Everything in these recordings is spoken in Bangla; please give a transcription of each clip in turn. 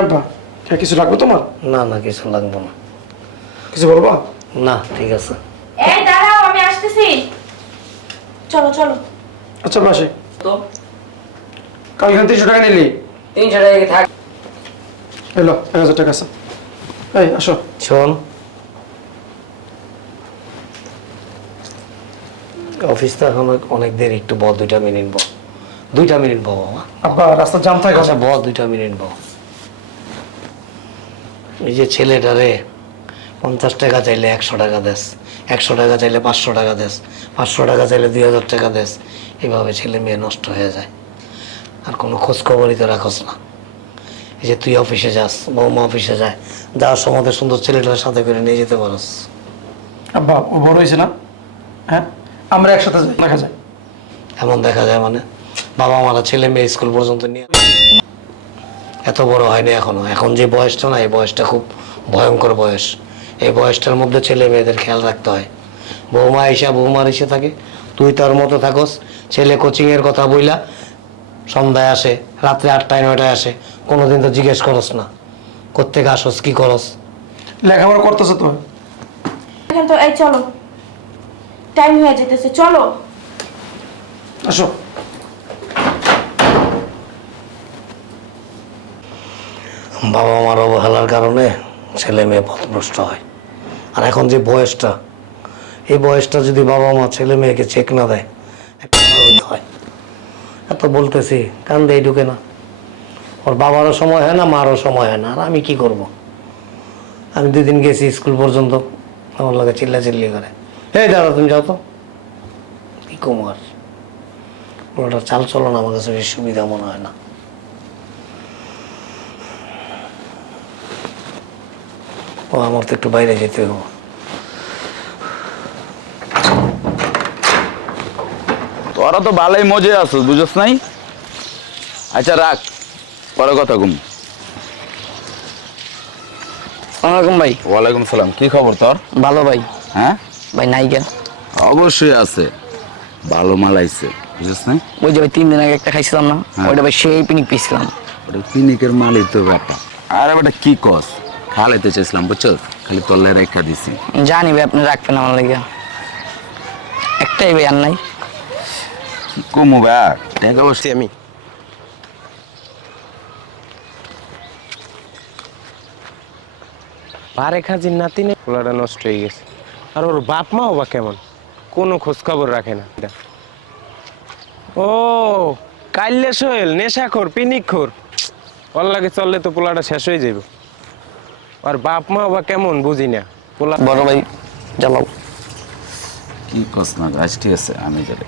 আব্বা কে কিছু লাগবে তোমার? না না কিছু লাগবে না। কিছু বলবা? না ঠিক আছে। এই দাঁড়াও আমি আসতেছি। চলো চলো। আচ্ছা মাসে তো? কাল এখানে তিনশো টাকা নিলি। তিনশো টাকা থাক এলো এক হাজার টাকা আছে। এই আসো। শোন। অফিস তো এখন অনেক দেরি একটু ব দুইটা মিনিট ব দুইটা মিনিট ব বাবা। আব্বা রাস্তা জাম থাকে। আচ্ছা ব দুইটা মিনিট ব এই যে ছেলেটারে পঞ্চাশ টাকা চাইলে একশো টাকা দেস একশো টাকা চাইলে পাঁচশো টাকা দেস পাঁচশো টাকা চাইলে দুই হাজার টাকা দেস এইভাবে ছেলে মেয়ে নষ্ট হয়ে যায়। আর কোনো খোঁজ খবরই তো রাখস না। এই যে তুই অফিসে যাস বৌমা অফিসে যায় যাওয়ার সময় সুন্দর ছেলেটার সাথে করে নিয়ে যেতে পারস। আব্বা ও বড় হয়েছে না? হ্যাঁ? আমরা একসাথে দেখা যায়। এমন দেখা যায় মানে বাবা মারা ছেলে মেয়ে স্কুল পর্যন্ত নিয়ে এত বড় হয়নি এখনও। এখন যে বয়সটা না এই বয়সটা খুব ভয়ঙ্কর বয়স। এই বয়সটার মধ্যে ছেলে মেয়েদের খেয়াল রাখতে হয়। বৌমা এসে বৌমার এসে থাকে তুই তার মতো থাকস ছেলে কোচিংয়ের কথা বইলা সন্ধ্যায় আসে রাত্রে আটটায় নয়টায় আসে কোনোদিন তো জিজ্ঞেস করস না। কোত্থেকে আসস কি করস? লেখাপড়া করতেছে তো এখন তো এই চলো। টাইম হয়ে যেতেছে চলো। আসো। বাবা মার অবহেলার কারণে ছেলে মেয়ে পথভ্রষ্ট হয়। আর এখন যে বয়সটা, এই বয়সটা যদি বাবা মা ছেলে মেয়েকে চেক না দেয় হয়। এত বলতেছি কান দিয়ে ঢুকে না। ওর বাবারও সময় হয় না, মারও সময় হয় না। আর আমি কি করব? আমি দুই দিন গেছি স্কুল পর্যন্ত, আমার লাগে চিল্লা চিল্লি করে। এই দাদা, তুমি যাও তো। কি কুমার পুরোটা চাল চলন আমার কাছে বেশ সুবিধা মনে হয় না। ও আমার তো একটু বাইরে যেতে হবে। তোরা তো ভালোই মজে আছো বুঝছ নাই? আচ্ছা রাখ পরে কথা ঘুম ওয়ালাইকুম ভাই। ওয়ালাইকুম সালাম কি খবর তোর? ভালো ভাই। হ্যাঁ? ভাই নাইকা অবশ্যই আছে ভালো মাল আইছে বুঝছ নাই? ওই যে ভাই তিন দিন আগে একটা খাইছিলাম না হ্যাঁ। ওইটা ভাই সেই পিনিক পিছিলাম ওটা পিনিকের মালই তো ব্যাপার। আরে বেটা কি কস? খালাইতে চাইছিলাম বুঝছ? খালি তল্লে রেখা দিছি। জানি ভাই আপনি রাখবেন আমার লাগে একটাই ভাই আর নাই। কমু ব্যাগ টাকা বসছি আমি। বারে খাজির নাতিনে পোলাটা নষ্ট হয়ে গেছে। আর ওর বাপ মাও বা কেমন? কোনো খোঁজ খবর রাখে না। ও কাইলে সোহেল নেশাখোর পিনিকখোর। ওর লাগে চললে তো পোলাটা শেষ হয়ে যাবে আর বাপ মা বা কেমন বুঝি না? পোলা বড় ভাই জ্বালাও। কি কস না আজ ঠিক আছে আমি যাই।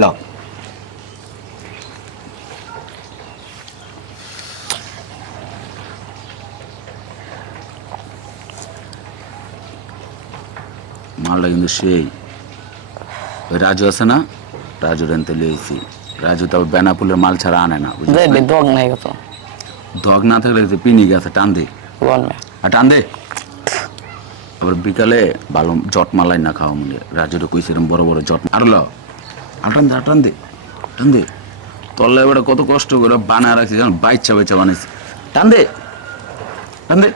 ল মালটা কিন্তু সেই। ওই রাজু আছে না? রাজু রেনতে লিয়েছি রাজু তো বেনাপুলের মাল ছাড়া আনে না দগ নাই কত দগ না থাকলে পিনি গেছে টান দে। আর টান দে। আবার বিকালে ভালো জট মালাই না খাওয়া মনে রাজুরে কইছে এরকম বড় বড় জট আর ল আর টান দে আর টান দে টান দে। তল্লা এবার কত কষ্ট করে বানায় রাখছি জানো বাইচ্ছা বাইচ্ছা বানাইছি। টান দে টান দে।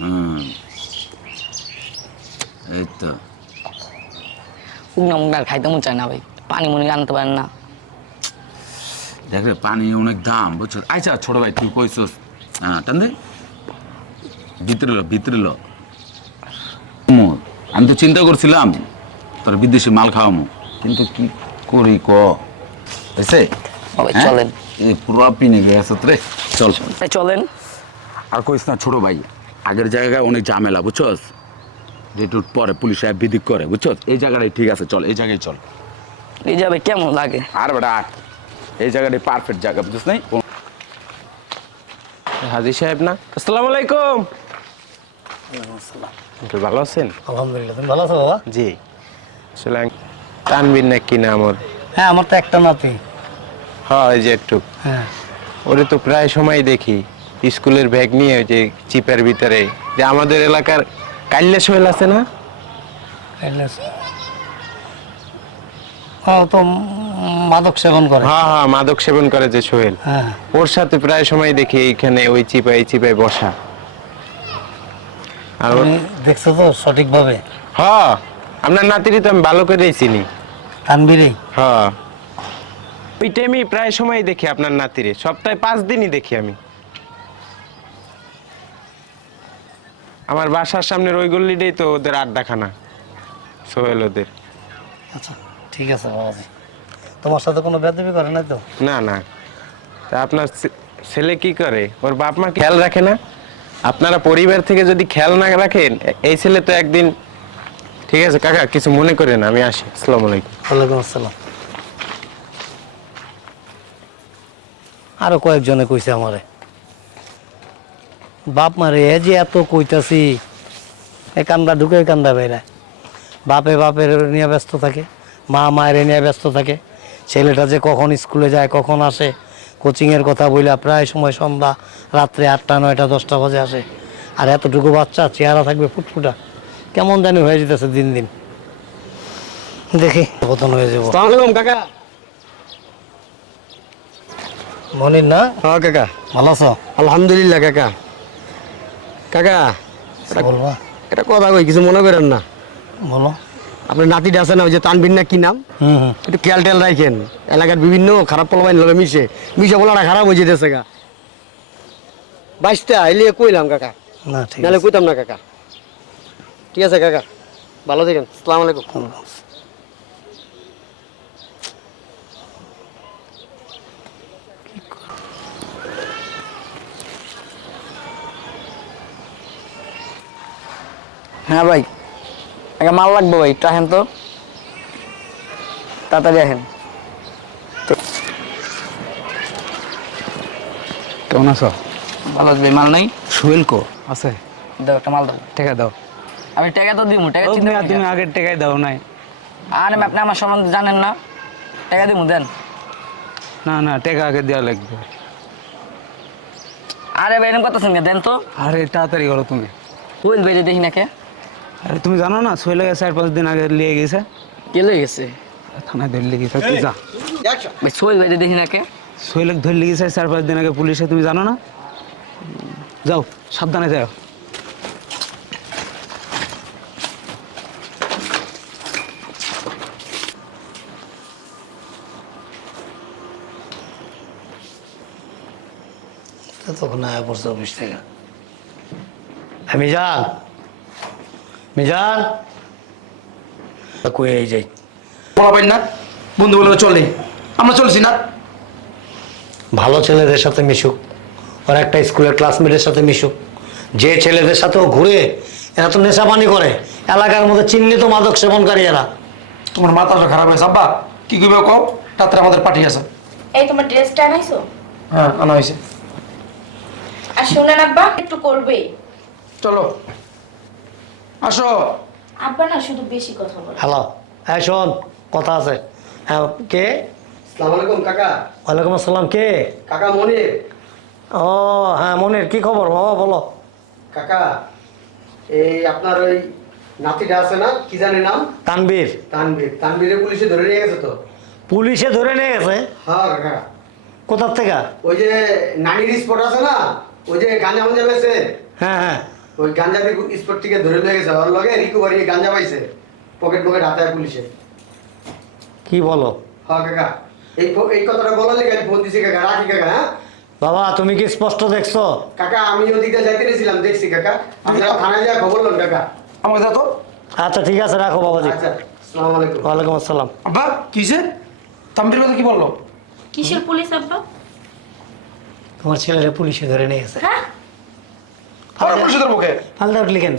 হুম। এই তো। উগনা মুগনা খাইতে মন চায় না ভাই। পানি মনি আনতে পারেন না। দেখ রে পানি অনেক দাম বুঝছ? আচ্ছা ছোট ভাই তুই কইছস হ্যাঁ টান দে। ভিতরে লো ভিতরে লো। আমি তো চিন্তা করছিলাম তোর বিদেশি মাল খাওয়ামো। কিন্তু কি করি ক? এসে চলেন। এই পুরো পিনে গেছে রে। চল। চলেন। আর কইস না ছোট ভাই আগের জায়গায় অনেক ঝামেলা বুঝছস? যেটু পরে পুলিশ সাহেব বিদিক করে বুঝছস? এই জায়গাটাই ঠিক আছে চল এই জায়গায় চল। এই যাবে কেমন লাগে? আর বেটা এই জায়গাটাই পারফেক্ট জায়গা বুঝছিস নাই? হাজি সাহেব না? আসসালামু আলাইকুম। ভালো আছেন? আলহামদুলিল্লাহ তুমি ভালো আছো বাবা? জি। আসলে তানবির না কি নাম ওর হ্যাঁ আমার তো একটা নাতি। হ্যাঁ এই যে একটু। হ্যাঁ। ওরে তো প্রায় সময় দেখি স্কুলের ব্যাগ নিয়ে ওই যে চিপের ভিতরে। যে আমাদের এলাকার কাল্লা সোহেল আছে না? ও তো মাদক সেবন করে। হ্যাঁ হ্যাঁ মাদক সেবন করে যে সোহেল। হ্যাঁ। ওর সাথে প্রায় সময় দেখি এইখানে ওই চিপায় চিপায় বসা। আর দেখছ তো সঠিকভাবে? হ্যাঁ আপনার নাতিরই তো আমি ভালো করেই চিনি। তানবিরি হ্যাঁ। ওই টাইমই প্রায় সময় দেখি আপনার নাতিরে। সপ্তাহে পাঁচ দিনই দেখি আমি। আমার বাসার সামনের ওই গল্লিটাই তো ওদের আড্ডাখানা সোহেল ওদের। আচ্ছা। ঠিক আছে বাবাজি। তোমার সাথে কোনো বেদবি করে নাই তো? না না। তা আপনার ছেলে কি করে? ওর বাপ মা খেয়াল রাখে না? আপনারা পরিবার থেকে যদি খেয়াল না রাখেন এই ছেলে তো একদিন ঠিক আছে কাকা কিছু মনে করেন আমি আসি। আসসালামু আলাইকুম। ওয়ালাইকুম আসসালাম। আরও কয়েকজনে কইছে আমারে। বাপ মারে এ যে এত কইতাছি এ কান্দা ঢুকে কান্দা বেড়ায়। বাপে বাপের নিয়ে ব্যস্ত থাকে। মা মায়ের নিয়ে ব্যস্ত থাকে। ছেলেটা যে কখন স্কুলে যায় কখন আসে কোচিংয়ের কথা বইলা প্রায় সময় সন্ধ্যা রাত্রে আটটা নয়টা দশটা বাজে আসে। আর এতটুকু বাচ্চা চেহারা থাকবে ফুটফুটা। কেমন জানি হয়ে যেতেছে দিন দিন। দেখি পতন হয়ে যাব। কাকা। মনির না? হ্যাঁ কাকা। ভালো আছো? আলহামদুলিল্লাহ কাকা। কাকা বলবা। এটা কথা কই কিছু মনে করেন না? বলো। আপনার নাতিটা আছে না ওই যে তানবিন না কি নাম? হুম হুম একটু খেয়াল টেয়াল রাখেন। এলাকার বিভিন্ন খারাপ পোলাবাইন লগে মিশে। মিশে বলাটা খারাপ হয়ে যেতেছে গা। বাইশটা এলিয়ে কইলাম কাকা। না ঠিক নাহলে কইতাম না কাকা। ঠিক আছে কাকা ভালো থাকেন। সালাম আলাইকুম। হ্যাঁ ভাই। একটা মাল লাগবে ভাই একটু আসেন তো। তাড়াতাড়ি আসেন কেমন আছো? ভালো আসবে মাল নাই? সুহেল কো? আছে। দাও একটা মাল দাও। টাকা দাও। আমি টাকা তো দিব টাকা চিন্তা তুমি আগে টাকাই দাও নাই। আর আপনি আমার সম্বন্ধে জানেন না। টাকা দিব দেন। না না টাকা আগে দেওয়া লাগবে। আরে ভাই এরকম কথা শুনবে দেন তো। আরে তাড়াতাড়ি করো তুমি। কোয়েল বাইরে দেখি না কে। আরে তুমি জানো না সোহেল চার পাঁচ দিন আগে লিয়ে গেছে। কে লয়ে গেছে? থানায় ধরলে গেছে তুই যা। ভাই সোহেল বাইরে দেখি না কে। সোহেলক ধরলে গেছে চার পাঁচ দিন আগে পুলিশে তুমি জানো না? যাও সাবধানে যাও। তখন আয়া পড়ছে অফিস থেকে। হ্যাঁ মিজান মিজান? কই এই যাই বলা পাই না? বন্ধু বলে চলে আমরা চলছি না। ভালো ছেলেদের সাথে মিশুক। ওর একটা স্কুলের ক্লাসমেটের সাথে মিশুক। যে ছেলেদের সাথে ও ঘুরে এরা তো নেশাপানি করে। এলাকার মধ্যে চিহ্নিত মাদক সেবনকারী এরা। তোমার মাথাটা খারাপ হয়েছে আব্বা। কি করবে কও? রাত্রে আমাদের পার্টি আছে। এই তোমার ড্রেসটা আনাইছো? হ্যাঁ আনা হয়েছে। আর শুনেন আব্বা একটু করবে। চলো। আসো। আব্বা না শুধু বেশি কথা বলে। হ্যালো হ্যাঁ শোন কথা আছে। হ্যাঁ কে? সালাম আলাইকুম কাকা। ওয়ালাইকুম আসসালাম কে? কাকা মনির। ও হ্যাঁ মনির কি খবর? বাবা বলো। কাকা এই আপনার ওই নাতিটা আছে না কি জানে নাম? তানবীর তানবীর তানবীরে পুলিশে ধরে নিয়ে গেছে তো। পুলিশে ধরে নিয়ে গেছে? হ্যাঁ কাকা। কোথার থেকে? ওই যে নানির স্পট আছে না ওই যে গাঞ্জা মাঞ্জা পেয়েছে হ্যাঁ হ্যাঁ। ওই গাঞ্জা স্পট থেকে ধরে নিয়ে গেছে। ওর লগে রিকভারি গাঞ্জা পাইছে। পকেট পকেট হাতায় পুলিশে। কি বলো? হ্যাঁ কাকা। এই এই কথাটা বলার লেগে আমি ফোন দিছি কাকা। রাখি কাকা হ্যাঁ? বাবা তুমি কি স্পষ্ট দেখছ? কাকা আমি ওদিকে যাইতে গেছিলাম দেখছি কাকা। আপনারা থানায় যা খবর লোন কাকা। আমাকে দাও তো। আচ্ছা ঠিক আছে রাখো বাবাজি। আচ্ছা আসসালামু আলাইকুম। ওয়ালাইকুম আসসালাম। আব্বা কিসে কথা কি বলল? কিসের পুলিশ আব্বা? তোমার ছেলেরা পুলিশে ধরে নিয়ে গেছে। হ্যাঁ? পুলিশে ধরবো কে ফালদা লিখেন।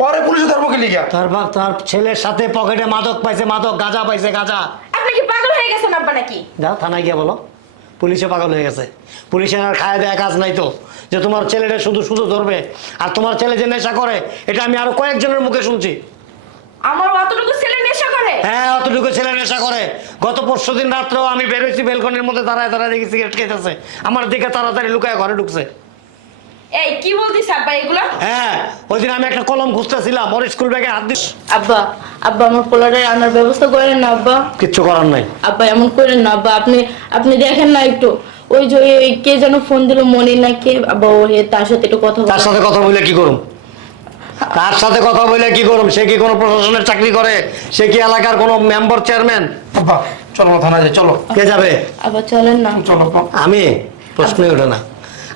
পরে পুলিশে ধরবো কে লিখা? তার বাপ তার ছেলের সাথে পকেটে মাদক পাইছে মাদক গাঁজা পাইছে গাঁজা। আপনি কি পাগল হয়ে গেছেন আব্বা নাকি? যাও থানায় গিয়ে বলো। পুলিশে পাগল হয়ে গেছে। পুলিশের আর খায় দেয়া কাজ নাই তো। যে তোমার ছেলেটা শুধু শুধু ধরবে আর তোমার ছেলে যে নেশা করে এটা আমি আরও কয়েকজনের মুখে শুনছি। আমার অতটুকু ছেলে নেশা করে? হ্যাঁ অতটুকু ছেলে নেশা করে। গত পরশু দিন রাত্রেও আমি বেরোইছি বেলকনির মধ্যে দাঁড়ায় দাঁড়ায় দেখি সিগারেট খেতেছে আমার দিকে তাড়াতাড়ি লুকায় ঘরে ঢুকছে। এই কি বলতিস আব্বা এগুলা? হ্যাঁ ওই দিন আমি একটা কলম খুঁজতেছিলাম ওর স্কুল ব্যাগে হাত দিস। আব্বা আব্বা আমার পোলারে আনার ব্যবস্থা করেন না আব্বা। কিচ্ছু করার নাই। আব্বা এমন করেন না আব্বা আপনি আপনি দেখেন না একটু। ওই যে ওই- কে যেন ফোন দিল মনে না কে আব্বা ও হে তার সাথে একটু কথা তার সাথে কথা বলে কি করুম? তার সাথে কথা বলে কি করুম? সে কি কোনো প্রশাসনের চাকরি করে? সে কি এলাকার কোনো মেম্বার চেয়ারম্যান আব্বা চলো না থানায় যাই চলো। কে যাবে? আব্বা চলেন না। চলো। আমি? প্রশ্নই ওঠে না।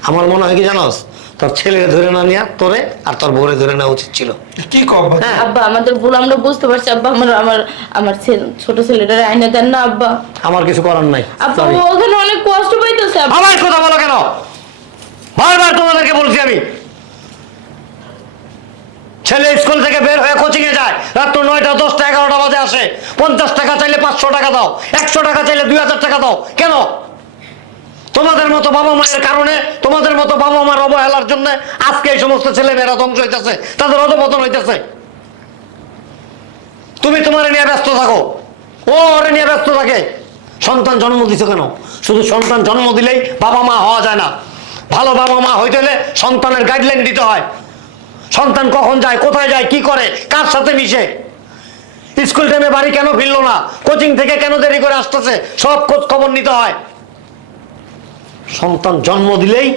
আমার মনে হয় কি জানোস? তোর ছেলে ধরে না নিয়া তোরে আর তোর বউরে ধরে নেওয়া উচিত ছিল। কি কো আব্বা হ্যাঁ। আব্বা আমাদের ভুল আমরা বুঝতে পারছি আব্বা আমার আমার আমার ছে- ছোট ছেলেটার আইনে দেন না আব্বা। আমার কিছু করার নাই আব্বা Sorry। ও ওখানে অনেক কষ্ট পাইতেছে আব্বা। আবার কথা বলো কেন? বারবার তোমাদেরকে বলছি আমি। ছেলে স্কুল থেকে বের হয়ে কোচিং এ যায় রাত্র নয়টা দশটা এগারোটা বাজে আসে। পঞ্চাশ টাকা চাইলে পাঁচশো টাকা দাও একশো টাকা চাইলে দুই হাজার টাকা দাও। কেন? তোমাদের মতো বাবা মায়ের কারণে, তোমাদের মতো বাবা মার অবহেলার জন্য আজকে এই সমস্ত ছেলে মেয়েরা ধ্বংস হইতেছে, তাদের অধপতন হইতেছে। তুমি তোমার নিয়ে ব্যস্ত থাকো। ও ওরে নিয়ে ব্যস্ত থাকে। সন্তান জন্ম দিছো কেন? শুধু সন্তান জন্ম দিলেই বাবা মা হওয়া যায় না। ভালো বাবা মা হইতে হলে সন্তানের গাইডলাইন দিতে হয়। সন্তান কখন যায়, কোথায় যায়, কি করে, কার সাথে মিশে? স্কুল টাইমে বাড়ি কেন ফিরলো না? কোচিং থেকে কেন দেরি করে আসতেছে? সব খোঁজ খবর নিতে হয়। সন্তান জন্ম দিলেই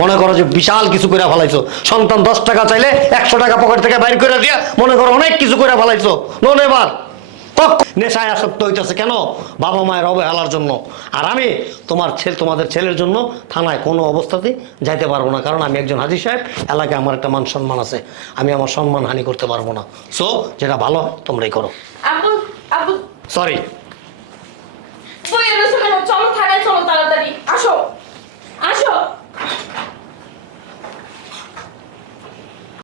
মনে করো যে বিশাল কিছু করে ফেলাইছো। সন্তান দশ টাকা চাইলে একশো টাকা পকেট থেকে বাইর করে দিয়া মনে করো অনেক কিছু করে ফেলাইছো। নোন এবার। নেশায় আসক্ত হইতেছে কেন? বাবা মায়ের অবহেলার জন্য। আর আমি তোমার ছেলে তোমাদের ছেলের জন্য থানায় কোনো অবস্থাতে যাইতে পারব না। কারণ আমি একজন হাজির সাহেব এলাকায় আমার একটা মান সম্মান আছে। আমি আমার সম্মান হানি করতে পারব না। সো যেটা ভালো হয় তোমরাই করো। সরি চলো থানায় চলো তাড়াতাড়ি। আসো। 阿秀。